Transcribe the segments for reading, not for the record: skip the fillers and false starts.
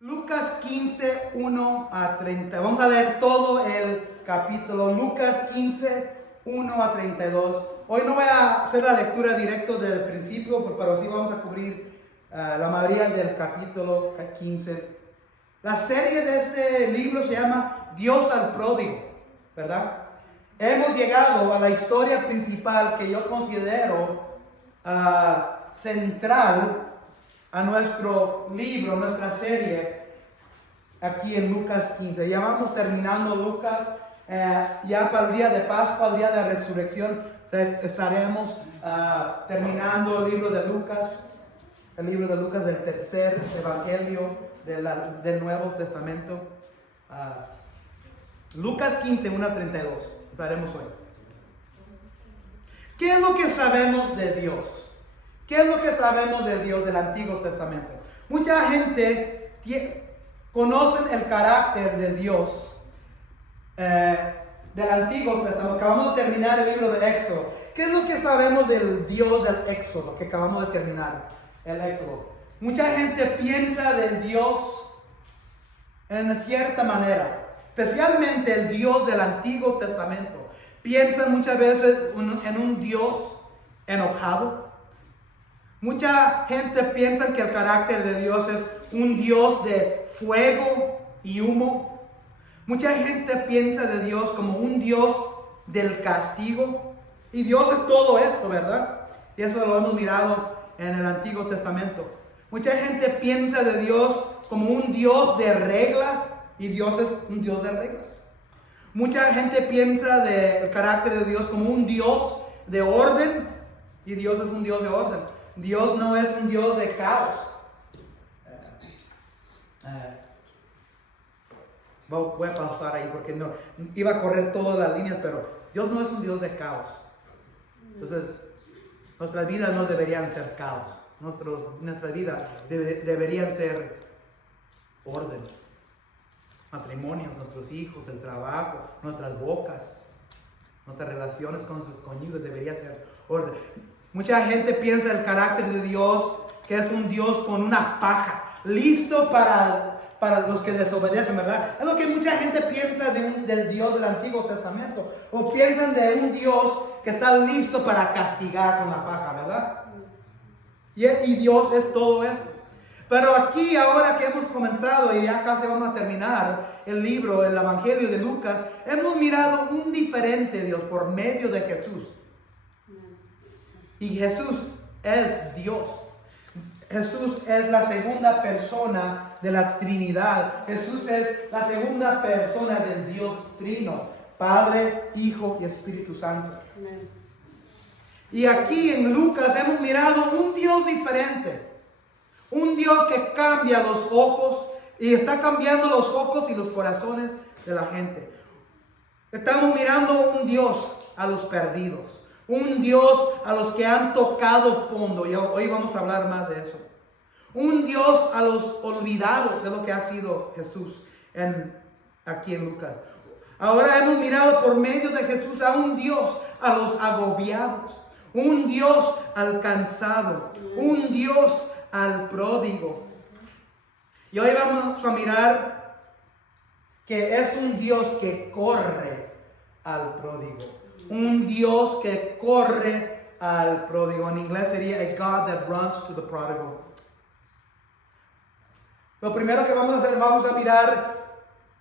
Lucas 15, 1 a 30. Vamos a leer todo el capítulo. Lucas 15, 1 a 32. Hoy no voy a hacer la lectura directo desde el principio, pero sí vamos a cubrir la mayoría del capítulo 15. La serie de este libro se llama Dios al pródigo, ¿verdad? Hemos llegado a la historia principal que yo considero central a nuestro libro, nuestra serie, aquí en Lucas 15. Ya vamos terminando Lucas, ya para el día de Pascua, el día de la resurrección, estaremos terminando el libro de Lucas, del tercer evangelio del Nuevo Testamento. Lucas 15, 1 a 32, estaremos hoy. ¿Qué es lo que sabemos de Dios? ¿Qué es lo que sabemos de Dios del Antiguo Testamento? Mucha gente conoce el carácter de Dios del Antiguo Testamento. Acabamos de terminar el libro de Éxodo. ¿Qué es lo que sabemos del Dios del Éxodo que acabamos de terminar? El Éxodo. Mucha gente piensa del Dios en cierta manera, especialmente el Dios del Antiguo Testamento. Piensan muchas veces en un Dios enojado. Mucha gente piensa que el carácter de Dios es un Dios de fuego y humo. Mucha gente piensa de Dios como un Dios del castigo. Y Dios es todo esto, ¿verdad? Y eso lo hemos mirado en el Antiguo Testamento. Mucha gente piensa de Dios como un Dios de reglas. Y Dios es un Dios de reglas. Mucha gente piensa del carácter de Dios como un Dios de orden. Y Dios es un Dios de orden. Dios no es un Dios de caos. Voy a pausar ahí porque no iba a correr todas las líneas, pero Dios no es un Dios de caos. Entonces, nuestras vidas no deberían ser caos. Nuestras vidas deberían ser orden. Matrimonios, nuestros hijos, el trabajo, nuestras bocas, nuestras relaciones con nuestros cónyuges debería ser orden. Mucha gente piensa el carácter de Dios que es un Dios con una faja, listo para los que desobedecen, ¿verdad? Es lo que mucha gente piensa del Dios del Antiguo Testamento. O piensan de un Dios que está listo para castigar con la faja, ¿verdad? Y Dios es todo esto. Pero aquí, ahora que hemos comenzado y ya casi vamos a terminar el libro, el Evangelio de Lucas, hemos mirado un diferente Dios por medio de Jesús. Y Jesús es Dios. Jesús es la segunda persona de la Trinidad. Jesús es la segunda persona del Dios Trino, Padre, Hijo y Espíritu Santo. Amén. Y aquí en Lucas hemos mirado un Dios diferente. Un Dios que cambia los ojos y está cambiando los ojos y los corazones de la gente. Estamos mirando un Dios a los perdidos. Un Dios a los que han tocado fondo. Y hoy vamos a hablar más de eso. Un Dios a los olvidados de lo que ha sido Jesús aquí en Lucas. Ahora hemos mirado por medio de Jesús a un Dios a los agobiados. Un Dios al cansado. Un Dios al pródigo. Y hoy vamos a mirar que es un Dios que corre al pródigo. Un Dios que corre al pródigo. En inglés sería a God that runs to the prodigal. Lo primero que vamos a hacer, vamos a mirar,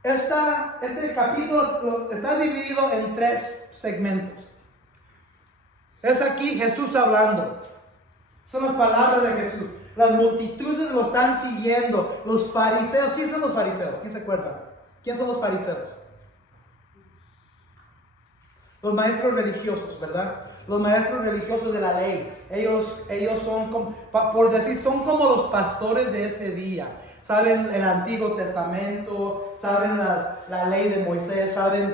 este capítulo está dividido en 3 segmentos. Es aquí Jesús hablando. Son las palabras de Jesús. Las multitudes lo están siguiendo. Los fariseos. ¿Quién son los fariseos? ¿Quién se acuerda? ¿Quién son los fariseos? Los maestros religiosos, ¿verdad? Los maestros religiosos de la ley. Ellos son, por decir, son como los pastores de ese día. Saben el Antiguo Testamento, saben la ley de Moisés, saben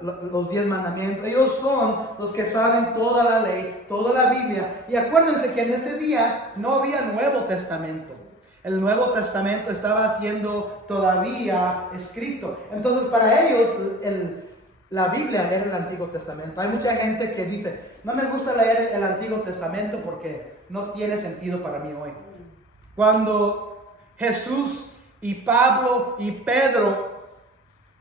los 10 mandamientos. Ellos son los que saben toda la ley, toda la Biblia. Y acuérdense que en ese día no había Nuevo Testamento. El Nuevo Testamento estaba siendo todavía escrito. Entonces para ellos la Biblia era el Antiguo Testamento. Hay mucha gente que dice, no me gusta leer el Antiguo Testamento porque no tiene sentido para mí hoy. Cuando Jesús y Pablo y Pedro,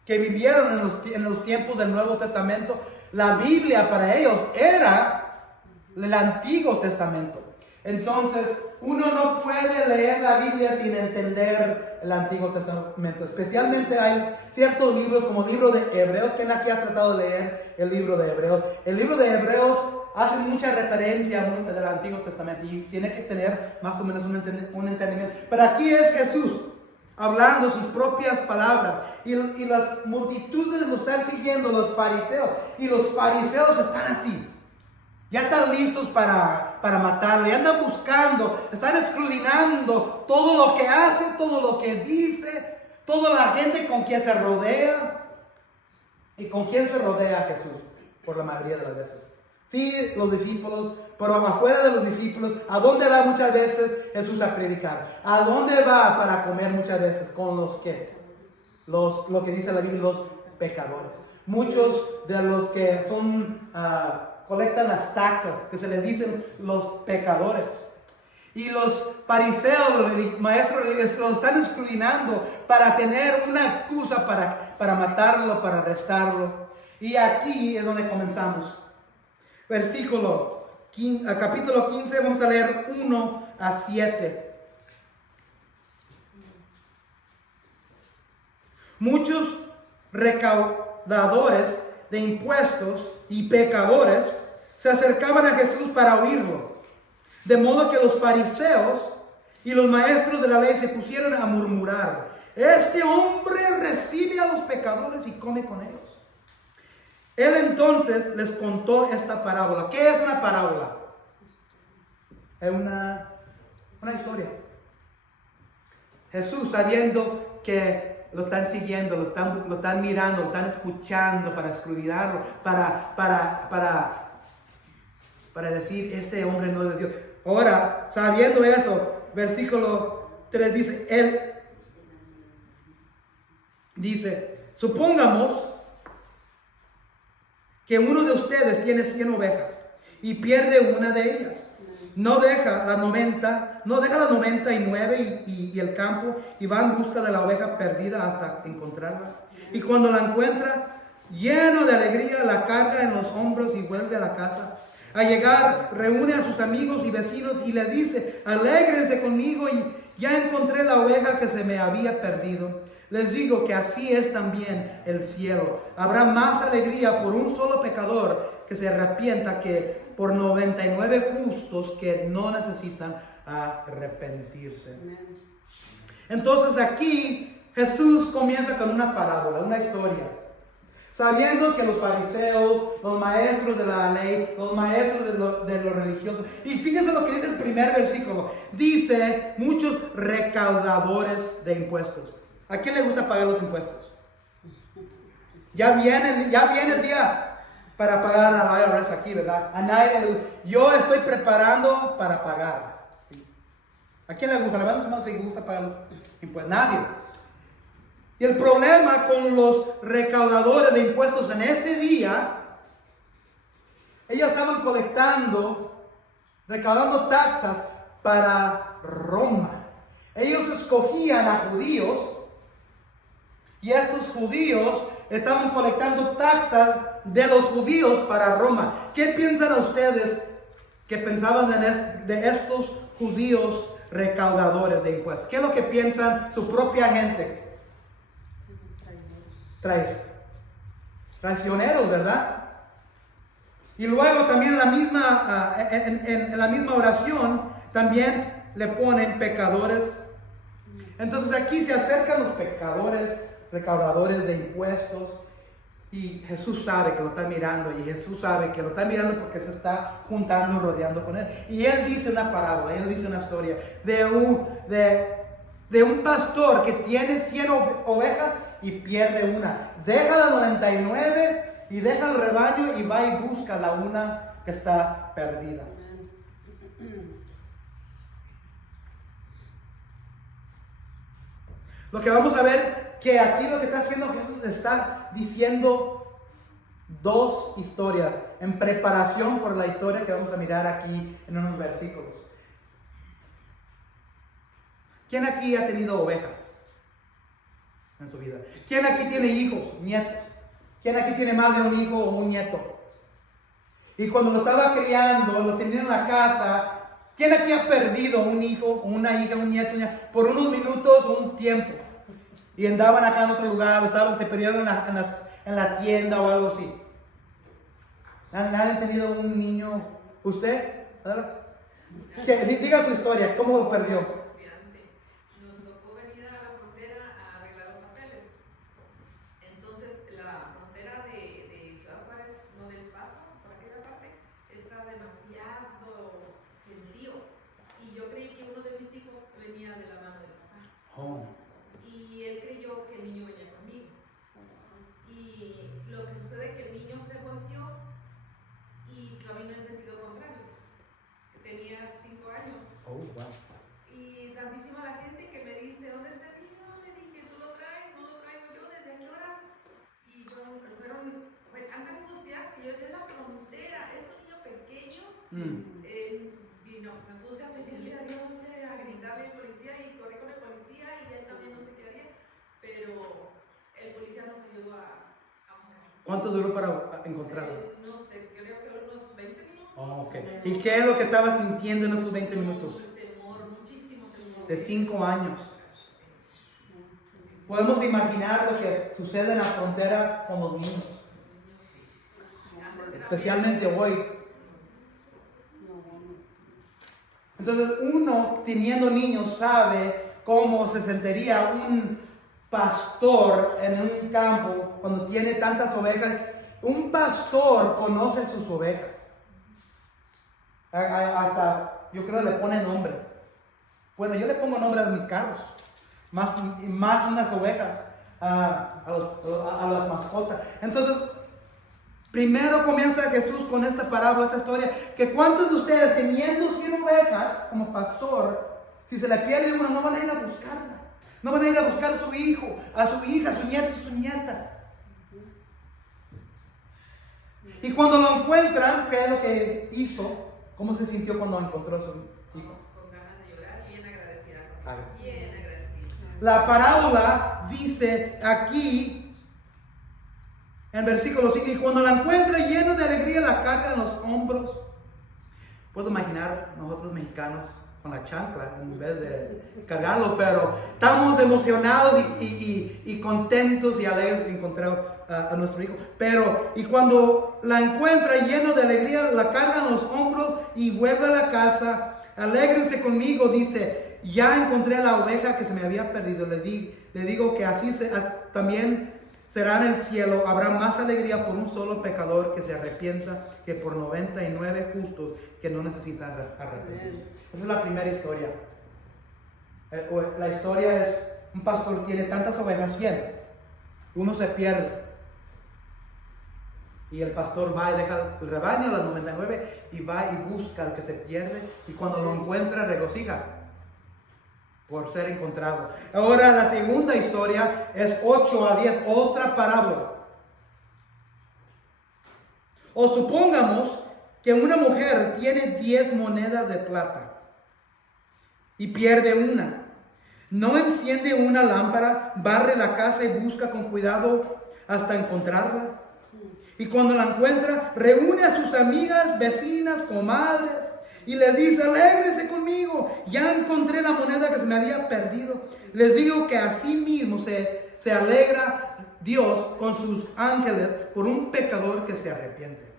que vivieron en los tiempos del Nuevo Testamento, la Biblia para ellos era el Antiguo Testamento. Entonces, uno no puede leer la Biblia sin entender el Antiguo Testamento. Especialmente hay ciertos libros, como el libro de Hebreos. ¿Quién aquí ha tratado de leer el libro de Hebreos? El libro de Hebreos hace mucha referencia del Antiguo Testamento y tiene que tener más o menos un entendimiento. Pero aquí es Jesús hablando sus propias palabras, y las multitudes lo están siguiendo, los fariseos, y los fariseos están así, ya están listos para matarlo, ya andan buscando, están escudriñando todo lo que hace, todo lo que dice, toda la gente con quien se rodea. ¿Y con quién se rodea Jesús? Por la mayoría de las veces. Sí, los discípulos, pero afuera de los discípulos, ¿a dónde va muchas veces Jesús a predicar? ¿A dónde va para comer muchas veces? Con los que, lo que dice la Biblia, los pecadores. Muchos de los que son, colectan las taxas, que se les dicen los pecadores. Y los fariseos, los maestros religiosos, lo están escudriñando para tener una excusa para matarlo, para arrestarlo. Y aquí es donde comenzamos. Capítulo 15, vamos a leer 1 a 7. Muchos recaudadores de impuestos y pecadores se acercaban a Jesús para oírlo. De modo que los fariseos y los maestros de la ley se pusieron a murmurar: este hombre recibe a los pecadores y come con ellos. Él entonces les contó esta parábola. ¿Qué es una parábola? Es una historia. Jesús, sabiendo que lo están siguiendo, lo están mirando, lo están escuchando para escudriñarlo, para decir, este hombre no es Dios. Ahora, sabiendo eso, versículo 3 dice, él dice, supongamos que uno de ustedes tiene 100 ovejas y pierde una de ellas. No deja las 99 y el campo y va en busca de la oveja perdida hasta encontrarla. Y cuando la encuentra, lleno de alegría, la carga en los hombros y vuelve a la casa. Al llegar, reúne a sus amigos y vecinos y les dice: alégrense conmigo, y ya encontré la oveja que se me había perdido. Les digo que así es también el cielo. Habrá más alegría por un solo pecador que se arrepienta que por 99 justos que no necesitan arrepentirse. Entonces aquí Jesús comienza con una parábola, una historia. Sabiendo que los fariseos, los maestros de la ley, los maestros de los religiosos, y fíjense lo que dice el primer versículo, dice muchos recaudadores de impuestos. ¿A quién le gusta pagar los impuestos? Ya viene el día para pagar a la IRS aquí, ¿verdad? A nadie. Yo estoy preparando para pagar. ¿A quién le gusta? Levanta su mano si le gusta pagar los impuestos. Nadie. Y el problema con los recaudadores de impuestos en ese día, ellos estaban recaudando taxas para Roma. Ellos escogían a judíos, y estos judíos estaban colectando taxas de los judíos para Roma. ¿Qué piensan ustedes que pensaban de estos judíos recaudadores de impuestos? ¿Qué es lo que piensan su propia gente? Traicioneros, ¿verdad? Y luego también en la misma oración también le ponen pecadores. Entonces aquí se acercan los pecadores, recaudadores de impuestos, y Jesús sabe que lo están mirando, y Jesús sabe que lo están mirando porque se está juntando, rodeando con él. Y él dice una parábola, él dice una historia de un pastor que tiene 100 ovejas y pierde una. Deja la 99 y deja el rebaño y va y busca la una que está perdida. Lo que vamos a ver, que aquí lo que está haciendo Jesús, está diciendo dos historias en preparación por la historia que vamos a mirar aquí en unos versículos. ¿Quién aquí ha tenido ovejas? en su vida. ¿Quién aquí tiene hijos, nietos? ¿Quién aquí tiene más de un hijo o un nieto? Y cuando lo estaba criando, lo tenía en la casa, ¿quién aquí ha perdido un hijo, una hija, un nieto, por unos minutos o un tiempo? Y andaban acá en otro lugar, se perdieron en la tienda o algo así. ¿Han tenido un niño? ¿Usted? Diga su historia, ¿cómo lo perdió? Nos tocó venir a la frontera a arreglar los papeles. Entonces, la frontera de Ciudad Juárez, no del Paso, por aquella parte, está demasiado gentío. Y yo creí que uno de mis hijos venía de la mano del papá. Oh. Y él creyó que el niño venía conmigo. Y lo que sucede es que el niño se volteó y caminó en sentido contrario. Tenía 5 años. Oh, wow. Y tantísima la gente que me dice, ¿dónde está el niño? Le dije, ¿tú lo traes? No lo traigo yo, ¿desde qué horas? Y yo, anda angustia, y yo decía, es la frontera, es un niño pequeño. Vino, me puse a pedirle a Dios, a gritarle al policía, y corrí con el policía, y él también no sé qué haría, pero el policía nos ayudó a buscar. ¿Cuánto duró para encontrarlo? No sé, creo que unos 20 minutos. Oh, okay. ¿Y qué es lo que estaba sintiendo en esos 20 minutos? Temor, muchísimo temor. De 5 años. Podemos imaginar lo que sucede en la frontera con los niños. Especialmente hoy. Entonces uno teniendo niños sabe cómo se sentiría un pastor en un campo cuando tiene tantas ovejas. Un pastor conoce sus ovejas. Hasta yo creo que le pone nombre. Bueno, yo le pongo nombre a mis carros, más unas ovejas, a las mascotas. Entonces, primero comienza Jesús con esta parábola, esta historia, que cuántos de ustedes teniendo 100 ovejas como pastor, si se le pierde una, no van a ir a buscarla, no van a ir a buscar a su hijo, a su hija, a su nieto, a su nieta. Y cuando lo encuentran, ¿qué es lo que hizo? ¿Cómo se sintió cuando encontró a su hijo? Con ganas de llorar, bien agradecida. Ay. Bien agradecida. La parábola dice aquí, en versículo 5, y cuando la encuentra lleno de alegría, la carga en los hombros. Puedo imaginar nosotros mexicanos con la chancla en vez de cargarlo, pero estamos emocionados y contentos y alegres de encontrar a nuestro hijo. Pero, y cuando la encuentra lleno de alegría, la carga en los hombros y vuelve a la casa. Alégrense conmigo, dice, ya encontré a la oveja que se me había perdido. Le digo que así también será en el cielo. Habrá más alegría por un solo pecador que se arrepienta que por 99 justos que no necesitan arrepentirse. Esa es la primera historia. La historia es, un pastor tiene tantas ovejas, 100. Uno se pierde. Y el pastor va y deja el rebaño, las 99, y va y busca al que se pierde. Y cuando lo encuentra, regocija por ser encontrado. Ahora la segunda historia es 8 a 10, otra parábola. O supongamos que una mujer tiene 10 monedas de plata y pierde una. No enciende una lámpara, barre la casa y busca con cuidado hasta encontrarla. Y cuando la encuentra, reúne a sus amigas, vecinas, comadres y les dice, alégrense conmigo, ya encontré la moneda que se me había perdido. Les digo que así mismo se alegra Dios con sus ángeles por un pecador que se arrepiente.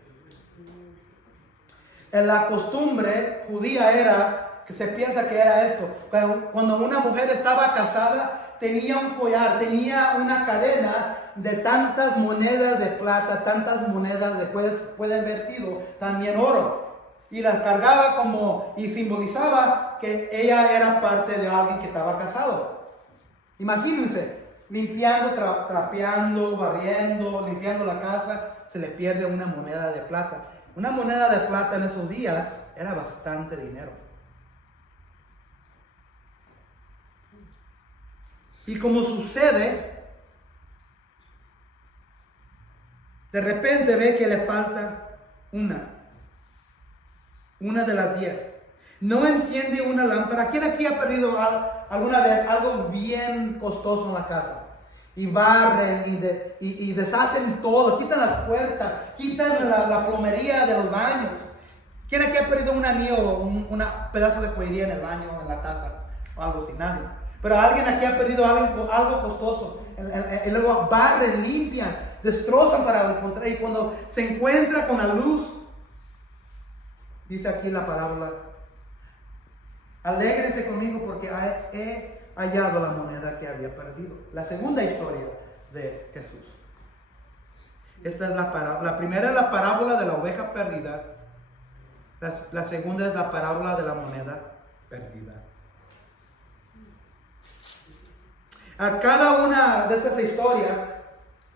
En la costumbre judía era, que se piensa que era esto, cuando una mujer estaba casada, tenía un collar, tenía una cadena de tantas monedas de plata, tantas monedas de pueden vestido, también oro. Y las cargaba y simbolizaba que ella era parte de alguien que estaba casado. Imagínense, limpiando, trapeando, barriendo, limpiando la casa, se le pierde una moneda de plata. Una moneda de plata en esos días era bastante dinero. Y como sucede, de repente ve que le falta una de las 10. No enciende una lámpara. ¿Quién aquí ha perdido alguna vez algo bien costoso en la casa? y barren y deshacen todo, quitan las puertas, quitan la plomería de los baños. ¿Quién aquí ha perdido un anillo o un pedazo de joyería en el baño o en la taza o algo así? Nadie. Pero alguien aquí ha perdido algo costoso. Y luego barren, limpian, destrozan para encontrar. Y cuando se encuentra con la luz, dice aquí la parábola: alégrense conmigo porque he hallado la moneda que había perdido. La segunda historia de Jesús. Esta es la parábola. La primera es la parábola de la oveja perdida. La segunda es la parábola de la moneda perdida. A cada una de estas historias,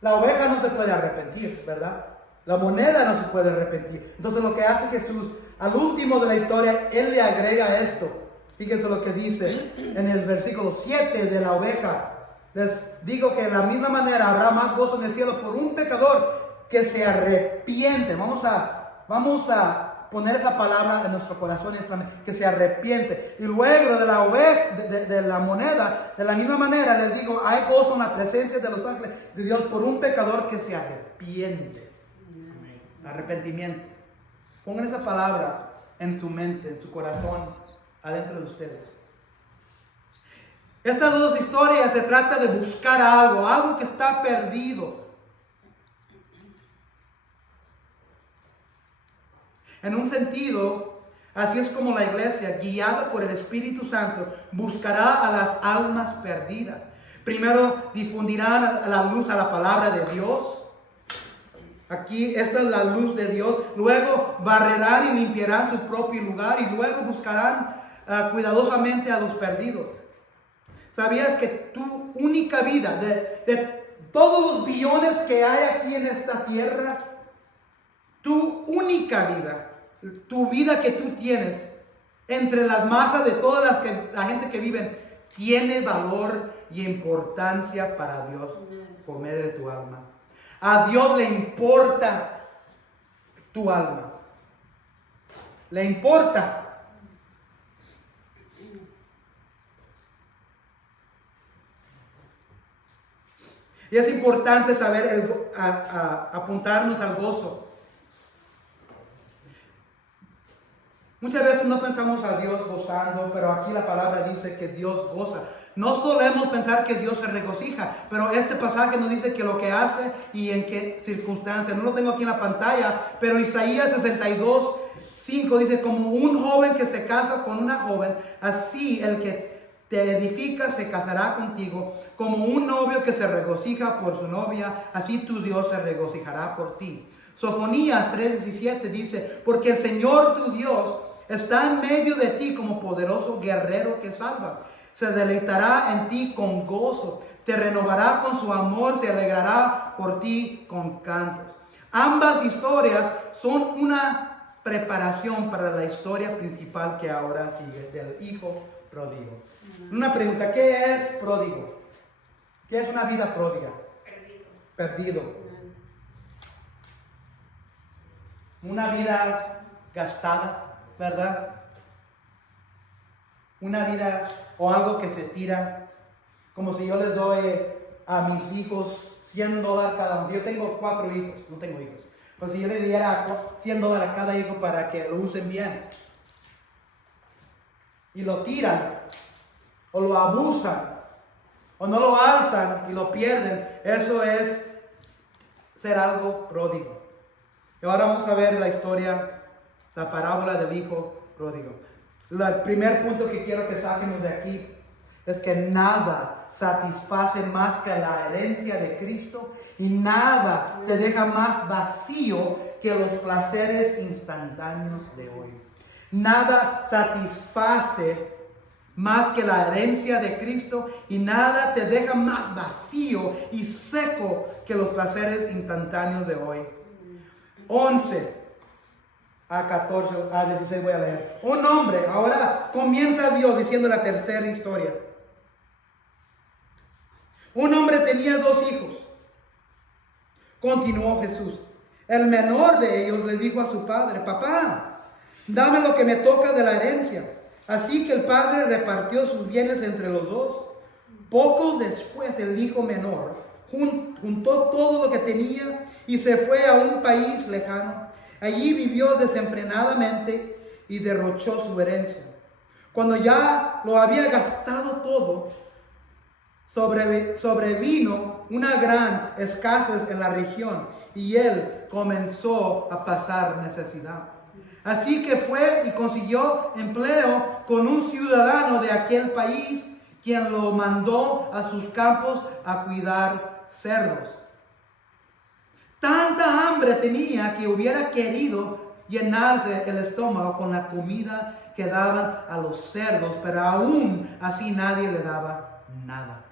la oveja no se puede arrepentir, ¿verdad? La moneda no se puede arrepentir. Entonces lo que hace Jesús, al último de la historia, Él le agrega esto. Fíjense lo que dice en el versículo 7 de la oveja. Les digo que de la misma manera habrá más gozo en el cielo por un pecador que se arrepiente. Vamos a poner esa palabra en nuestro corazón y nuestra mente, que se arrepiente. Y luego de la oveja, de la moneda, de la misma manera les digo, hay gozo en la presencia de los ángeles de Dios por un pecador que se arrepiente. Arrepentimiento. Pongan esa palabra en su mente, en su corazón, adentro de ustedes. Estas dos historias se trata de buscar algo que está perdido. En un sentido, así es como la iglesia, guiada por el Espíritu Santo, buscará a las almas perdidas. Primero difundirán a la luz a la palabra de Dios. Aquí esta es la luz de Dios. Luego barrerán y limpiarán su propio lugar y luego buscarán cuidadosamente a los perdidos. ¿Sabías que tu única vida, de todos los billones que hay aquí en esta tierra, tu única vida, tu vida que tú tienes, entre las masas de toda la gente que vive, tiene valor y importancia para Dios por medio de tu alma? A Dios le importa tu alma. Le importa. Y es importante saber apuntarnos al gozo. Muchas veces no pensamos a Dios gozando, pero aquí la palabra dice que Dios goza. No solemos pensar que Dios se regocija, pero este pasaje nos dice que lo que hace y en qué circunstancias. No lo tengo aquí en la pantalla, pero Isaías 62:5 dice: como un joven que se casa con una joven, así el que te edifica se casará contigo. Como un novio que se regocija por su novia, así tu Dios se regocijará por ti. Sofonías 3:17 dice: porque el Señor tu Dios está en medio de ti como poderoso guerrero que salva. Se deleitará en ti con gozo, te renovará con su amor, se alegrará por ti con cantos. Ambas historias son una preparación para la historia principal que ahora sigue, del hijo pródigo. Una pregunta: ¿qué es pródigo? ¿Qué es una vida pródiga? Perdido. Una vida gastada, ¿verdad? Una vida o algo que se tira. Como si yo les doy a mis hijos $100 cada uno. Si yo tengo 4 hijos, no tengo hijos. Pues si yo le diera $100 a cada hijo para que lo usen bien, y lo tiran, o lo abusan, o no lo alzan y lo pierden, eso es ser algo pródigo. Y ahora vamos a ver la historia, la parábola del hijo pródigo. El primer punto que quiero que saquemos de aquí es que nada satisface más que la herencia de Cristo y nada te deja más vacío que los placeres instantáneos de hoy. Nada satisface más que la herencia de Cristo y nada te deja más vacío y seco que los placeres instantáneos de hoy. 11 a 14 a 16 voy a leer. Un hombre, ahora comienza Dios diciendo la tercera historia. Un hombre tenía 2 hijos. Continuó Jesús. El menor de ellos le dijo a su padre: papá, dame lo que me toca de la herencia. Así que el padre repartió sus bienes entre los 2. Poco después el hijo menor juntó todo lo que tenía y se fue a un país lejano. Allí vivió desenfrenadamente y derrochó su herencia. Cuando ya lo había gastado todo, sobrevino una gran escasez en la región y él comenzó a pasar necesidad. Así que fue y consiguió empleo con un ciudadano de aquel país, quien lo mandó a sus campos a cuidar cerdos. Tanta hambre tenía que hubiera querido llenarse el estómago con la comida que daban a los cerdos, pero aún así nadie le daba nada.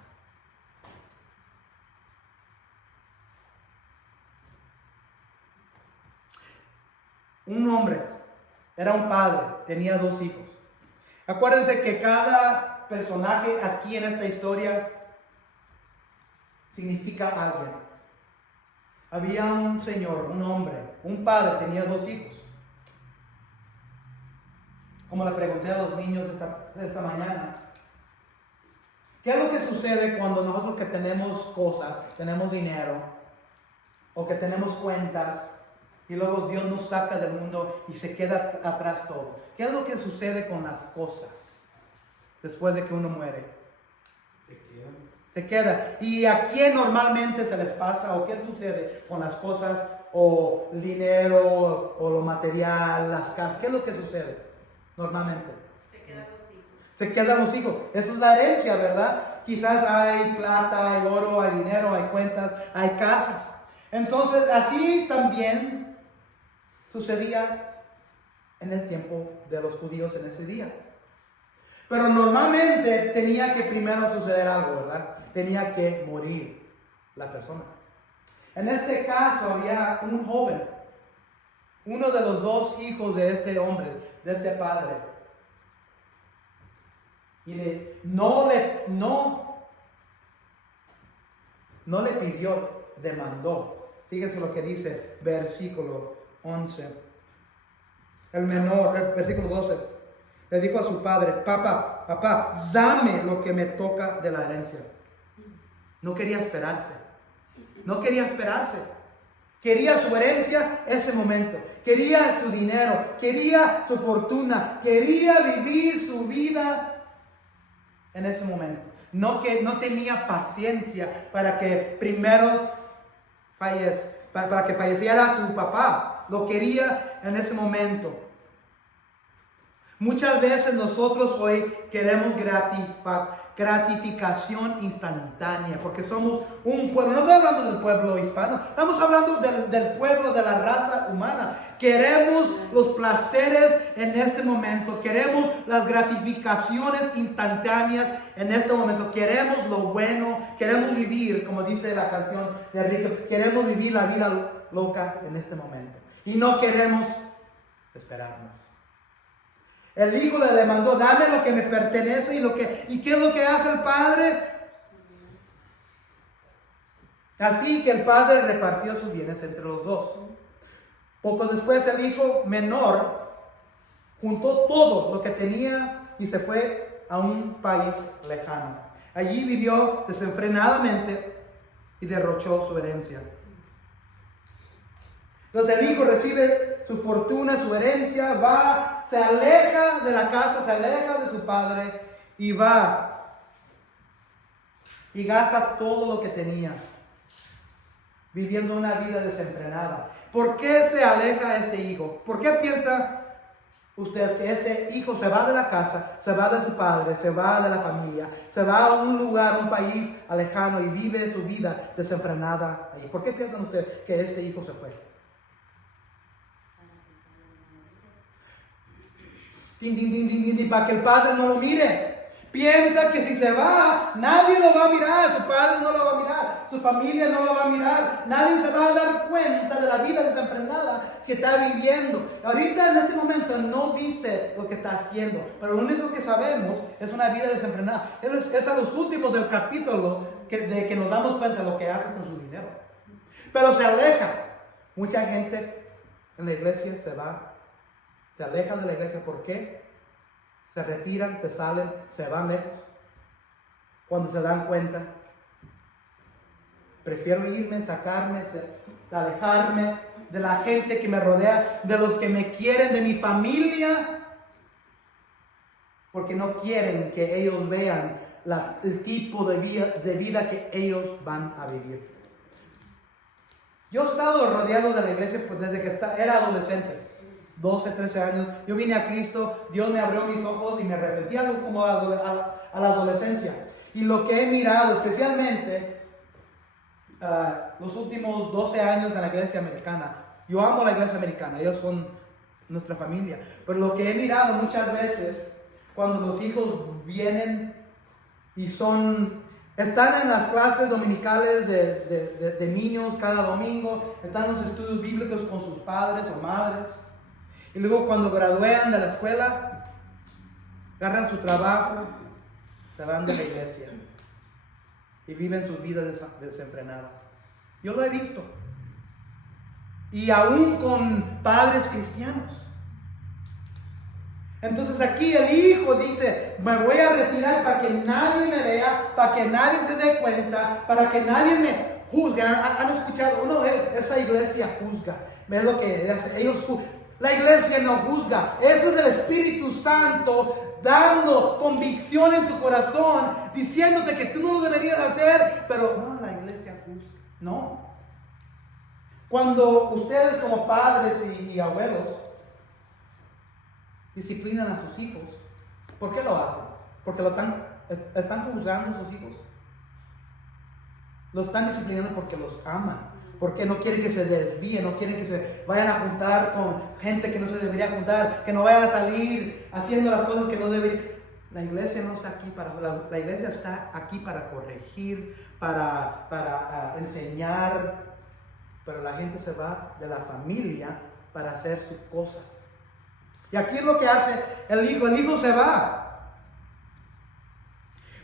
Un hombre, era un padre, tenía 2 hijos. Acuérdense que cada personaje aquí en esta historia significa alguien. Había un señor, un hombre, un padre, tenía 2 hijos. Como le pregunté a los niños esta mañana, ¿qué es lo que sucede cuando nosotros que tenemos cosas, tenemos dinero, o que tenemos cuentas, y luego Dios nos saca del mundo y se queda atrás todo? ¿Qué es lo que sucede con las cosas después de que uno muere? Se queda. ¿Y a quién normalmente se les pasa? ¿O qué sucede con las cosas? ¿O el dinero? ¿O lo material? ¿Las casas? ¿Qué es lo que sucede normalmente? Se quedan los hijos. Se quedan los hijos. Esa es la herencia, ¿verdad? Quizás hay plata, hay oro, hay dinero, hay cuentas, hay casas. Entonces, así también sucedía en el tiempo de los judíos en ese día. Pero normalmente tenía que primero suceder algo, ¿verdad? Tenía que morir la persona. En este caso había un joven, uno de los 2 hijos de este hombre, de este padre. Y no le pidió, demandó. Fíjense lo que dice versículo 11. El menor, el versículo 12, le dijo a su padre: papá, dame lo que me toca de la herencia. No quería esperarse. Quería su herencia ese momento. Quería su dinero. Quería su fortuna. Quería vivir su vida en ese momento. No tenía paciencia para que primero para que falleciera su papá. Lo quería en ese momento. Muchas veces nosotros hoy queremos gratificación instantánea, porque somos un pueblo. No estoy hablando del pueblo hispano, estamos hablando del pueblo, de la raza humana. Queremos los placeres en este momento, queremos las gratificaciones instantáneas en este momento, queremos lo bueno, queremos vivir, como dice la canción de Enrique, queremos vivir la vida loca en este momento y no queremos esperarnos. El hijo le demandó: dame lo que me pertenece. ¿Y qué es lo que hace el padre? Así que el padre repartió sus bienes entre los 2. Poco después el hijo menor juntó todo lo que tenía y se fue a un país lejano. Allí vivió desenfrenadamente y derrochó su herencia. Entonces el hijo recibe su fortuna, su herencia, se aleja de la casa, se aleja de su padre y va y gasta todo lo que tenía, viviendo una vida desenfrenada. ¿Por qué se aleja este hijo? ¿Por qué piensa ustedes que este hijo se va de la casa, se va de su padre, se va de la familia, se va a un lugar, un país lejano y vive su vida desenfrenada ahí? ¿Por qué piensan ustedes que este hijo se fue? Para que el padre no lo mire. Piensa que si se va, nadie lo va a mirar, su padre no lo va a mirar, su familia no lo va a mirar, nadie se va a dar cuenta de la vida desenfrenada que está viviendo. Ahorita en este momento no dice lo que está haciendo, pero lo único que sabemos es una vida desenfrenada. Es a los últimos del capítulo de que nos damos cuenta de lo que hace con su dinero. Pero se aleja. Mucha gente en la iglesia se aleja de la iglesia. ¿Por qué? Se retiran, se salen, se van lejos. Cuando se dan cuenta, Prefiero irme, sacarme, alejarme de la gente que me rodea, de los que me quieren, de mi familia, porque no quieren que ellos vean el tipo de vida que ellos van a vivir. Yo he estado rodeado de la iglesia pues, desde que era adolescente, 12, 13 años. Yo vine a Cristo, Dios me abrió mis ojos y me arrepentí como a la adolescencia. Y lo que he mirado, especialmente los últimos 12 años en la iglesia americana. Yo amo la iglesia americana, ellos son nuestra familia. Pero lo que he mirado muchas veces, cuando los hijos vienen y están en las clases dominicales de niños cada domingo, están en los estudios bíblicos con sus padres o madres, y luego cuando gradúan de la escuela, agarran su trabajo, se van de la iglesia y viven sus vidas desenfrenadas. Yo lo he visto. Y aún con padres cristianos. Entonces aquí el hijo dice, me voy a retirar para que nadie me vea, para que nadie se dé cuenta, para que nadie me juzgue. ¿Han escuchado? Esa iglesia juzga. ¿Ves lo que hace? Ellos juzgan. La iglesia no juzga. Ese es el Espíritu Santo dando convicción en tu corazón, diciéndote que tú no lo deberías hacer, pero no, la iglesia juzga. No. Cuando ustedes como padres y abuelos disciplinan a sus hijos, ¿por qué lo hacen? Porque están juzgando a sus hijos. Los están disciplinando porque los aman. Porque no quieren que se desvíen, no quieren que se vayan a juntar con gente que no se debería juntar, que no vayan a salir haciendo las cosas que no deberían. La iglesia no está aquí la iglesia está aquí para corregir, para enseñar, pero la gente se va de la familia para hacer sus cosas. Y aquí es lo que hace el hijo se va.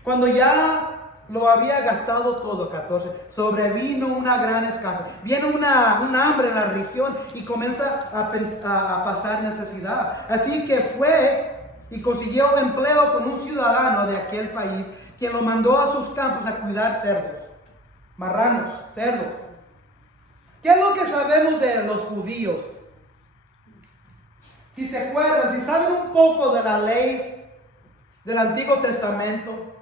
Cuando ya lo había gastado todo, 14. Sobrevino una gran escasez. Viene un hambre en la región y comienza a pasar necesidad. Así que fue y consiguió empleo con un ciudadano de aquel país, quien lo mandó a sus campos a cuidar cerdos, marranos, cerdos. ¿Qué es lo que sabemos de los judíos? Si se acuerdan, si saben un poco de la ley del Antiguo Testamento,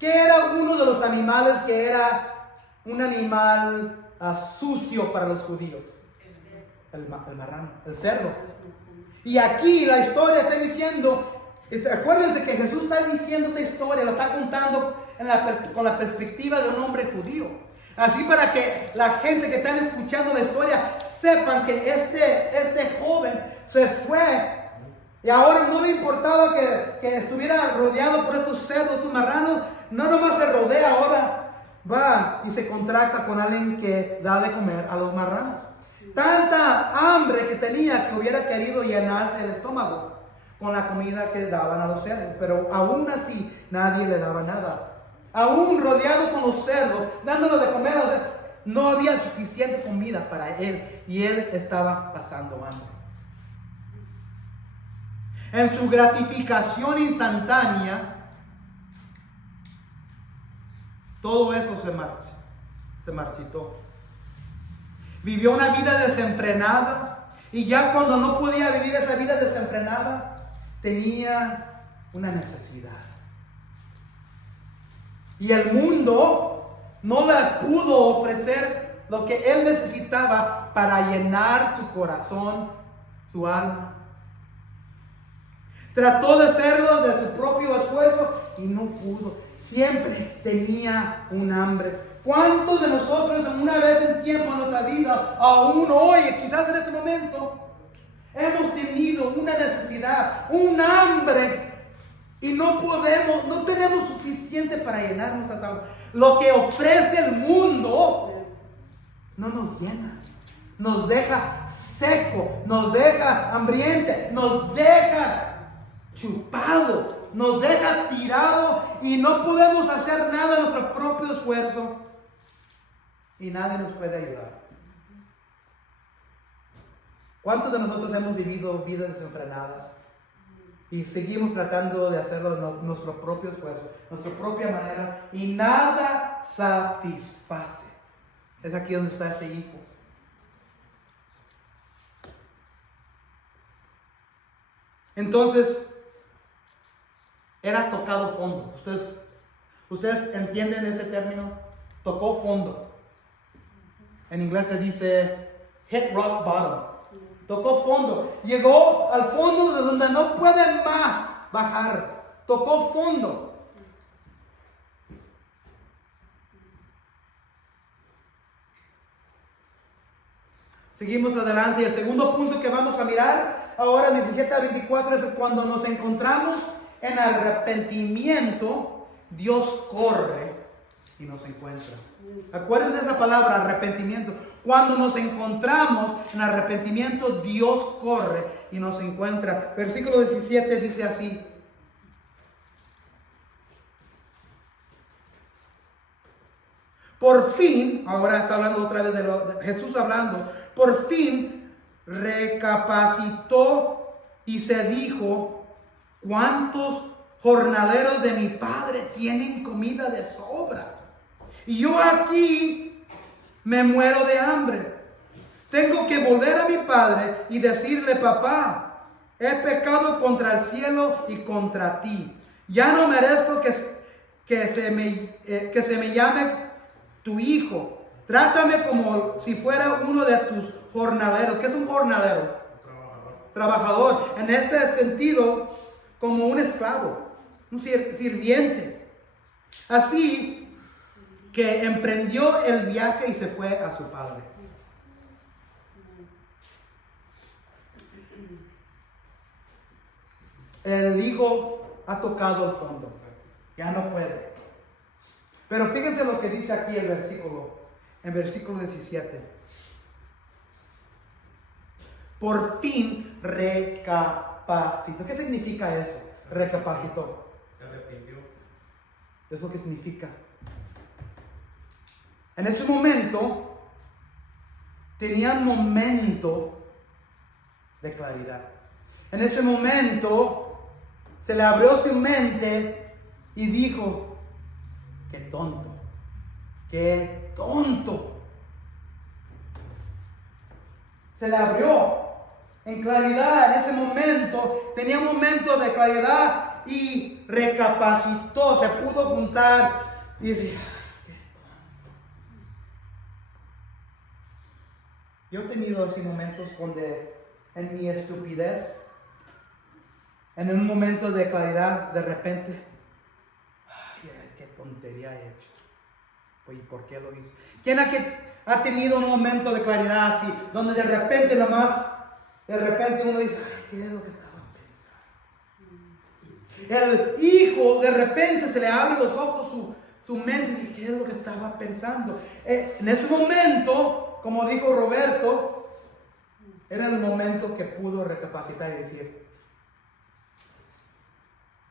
¿qué era uno de los animales que era un animal sucio para los judíos? El marrano, el cerdo. Y aquí la historia está diciendo, acuérdense que Jesús está diciendo esta historia, la está contando con la perspectiva de un hombre judío. Así para que la gente que está escuchando la historia sepan que este joven se fue. Y ahora no le importaba que estuviera rodeado por estos cerdos, estos marranos. No nomás se rodea, ahora va y se contrata con alguien que da de comer a los marranos. Tanta hambre que tenía que hubiera querido llenarse el estómago con la comida que daban a los cerdos. Pero aún así nadie le daba nada. Aún rodeado con los cerdos, dándole de comer a los cerdos, no había suficiente comida para él. Y él estaba pasando hambre. En su gratificación instantánea, todo eso se marchitó. Vivió una vida desenfrenada y ya cuando no podía vivir esa vida desenfrenada, tenía una necesidad. Y el mundo no le pudo ofrecer lo que él necesitaba para llenar su corazón, su alma. Trató de hacerlo de su propio esfuerzo y no pudo. Siempre tenía un hambre. ¿Cuántos de nosotros en una vez en tiempo en nuestra vida, aún hoy, quizás en este momento, hemos tenido una necesidad, un hambre y no tenemos suficiente para llenar nuestras almas? Lo que ofrece el mundo no nos llena, nos deja seco, nos deja hambriente, nos deja chupado, nos deja tirado y no podemos hacer nada de nuestro propio esfuerzo y nadie nos puede ayudar. ¿Cuántos de nosotros hemos vivido vidas desenfrenadas y seguimos tratando de hacerlo de nuestro propio esfuerzo, nuestra propia manera, y nada satisface? Es aquí donde está este hijo. Entonces, era tocado fondo. ¿Ustedes entienden ese término? Tocó fondo. En inglés se dice hit rock bottom. Tocó fondo. Llegó al fondo de donde no puede más bajar. Tocó fondo. Seguimos adelante. Y el segundo punto que vamos a mirar ahora en 17 a 24 es cuando nos encontramos en arrepentimiento, Dios corre y nos encuentra. Acuérdense de esa palabra, arrepentimiento. Cuando nos encontramos en arrepentimiento, Dios corre y nos encuentra. Versículo 17 dice así. Por fin, ahora está hablando otra vez de Jesús hablando, por fin recapacitó y se dijo, ¿cuántos jornaleros de mi padre tienen comida de sobra? Y yo aquí me muero de hambre. Tengo que volver a mi padre y decirle, papá, he pecado contra el cielo y contra ti. Ya no merezco que se me llame tu hijo. Trátame como si fuera uno de tus jornaleros. ¿Qué es un jornalero? Trabajador. En este sentido, como un esclavo, un sirviente. Así que emprendió el viaje y se fue a su padre. El hijo ha tocado el fondo. Ya no puede. Pero fíjense lo que dice aquí el versículo, en versículo 17. Por fin recapacitó. ¿Qué significa eso? Recapacitó. Se arrepintió. Eso es lo que significa. En ese momento, tenía un momento de claridad. En ese momento, se le abrió su mente y dijo, qué tonto, qué tonto. Se le abrió en claridad en ese momento, tenía un momento de claridad y recapacitó, se pudo juntar y decir, ay, qué tonto. Yo he tenido así momentos donde en mi estupidez, en un momento de claridad, de repente, qué tontería he hecho. Oye, ¿por qué lo hice? ¿Quién ha tenido un momento de claridad así, donde de repente uno dice, ay, ¿qué es lo que estaba pensando? El hijo de repente se le abren los ojos, su mente, y dice, ¿qué es lo que estaba pensando? En ese momento, como dijo Roberto, era el momento que pudo recapacitar y decir,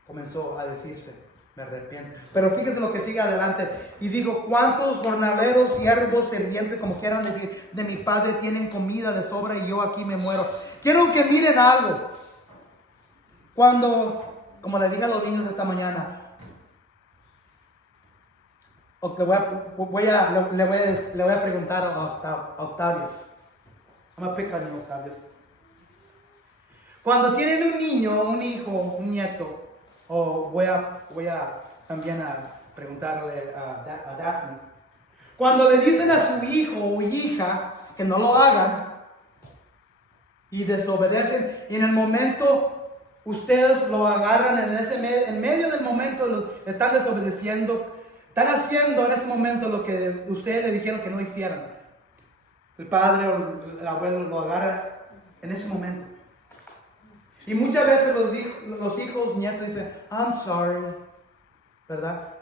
comenzó a decirse, me arrepiento. Pero fíjense lo que sigue adelante. Y digo, ¿cuántos jornaleros, siervos, sirvientes, como quieran decir, de mi padre tienen comida de sobra y yo aquí me muero? Quiero que miren algo. Cuando, como le dije a los niños esta mañana, le voy a preguntar a Octavius. I'm a pick on you, Octavius. Cuando tienen un niño, un hijo, un nieto, o voy a también a preguntarle a Daphne. Cuando le dicen a su hijo o hija que no lo hagan y desobedecen, y en el momento ustedes lo agarran en medio del momento están desobedeciendo, están haciendo en ese momento lo que ustedes le dijeron que no hicieran. El padre o el abuelo lo agarra en ese momento. Y muchas veces los hijos, nietos dicen, I'm sorry, ¿verdad?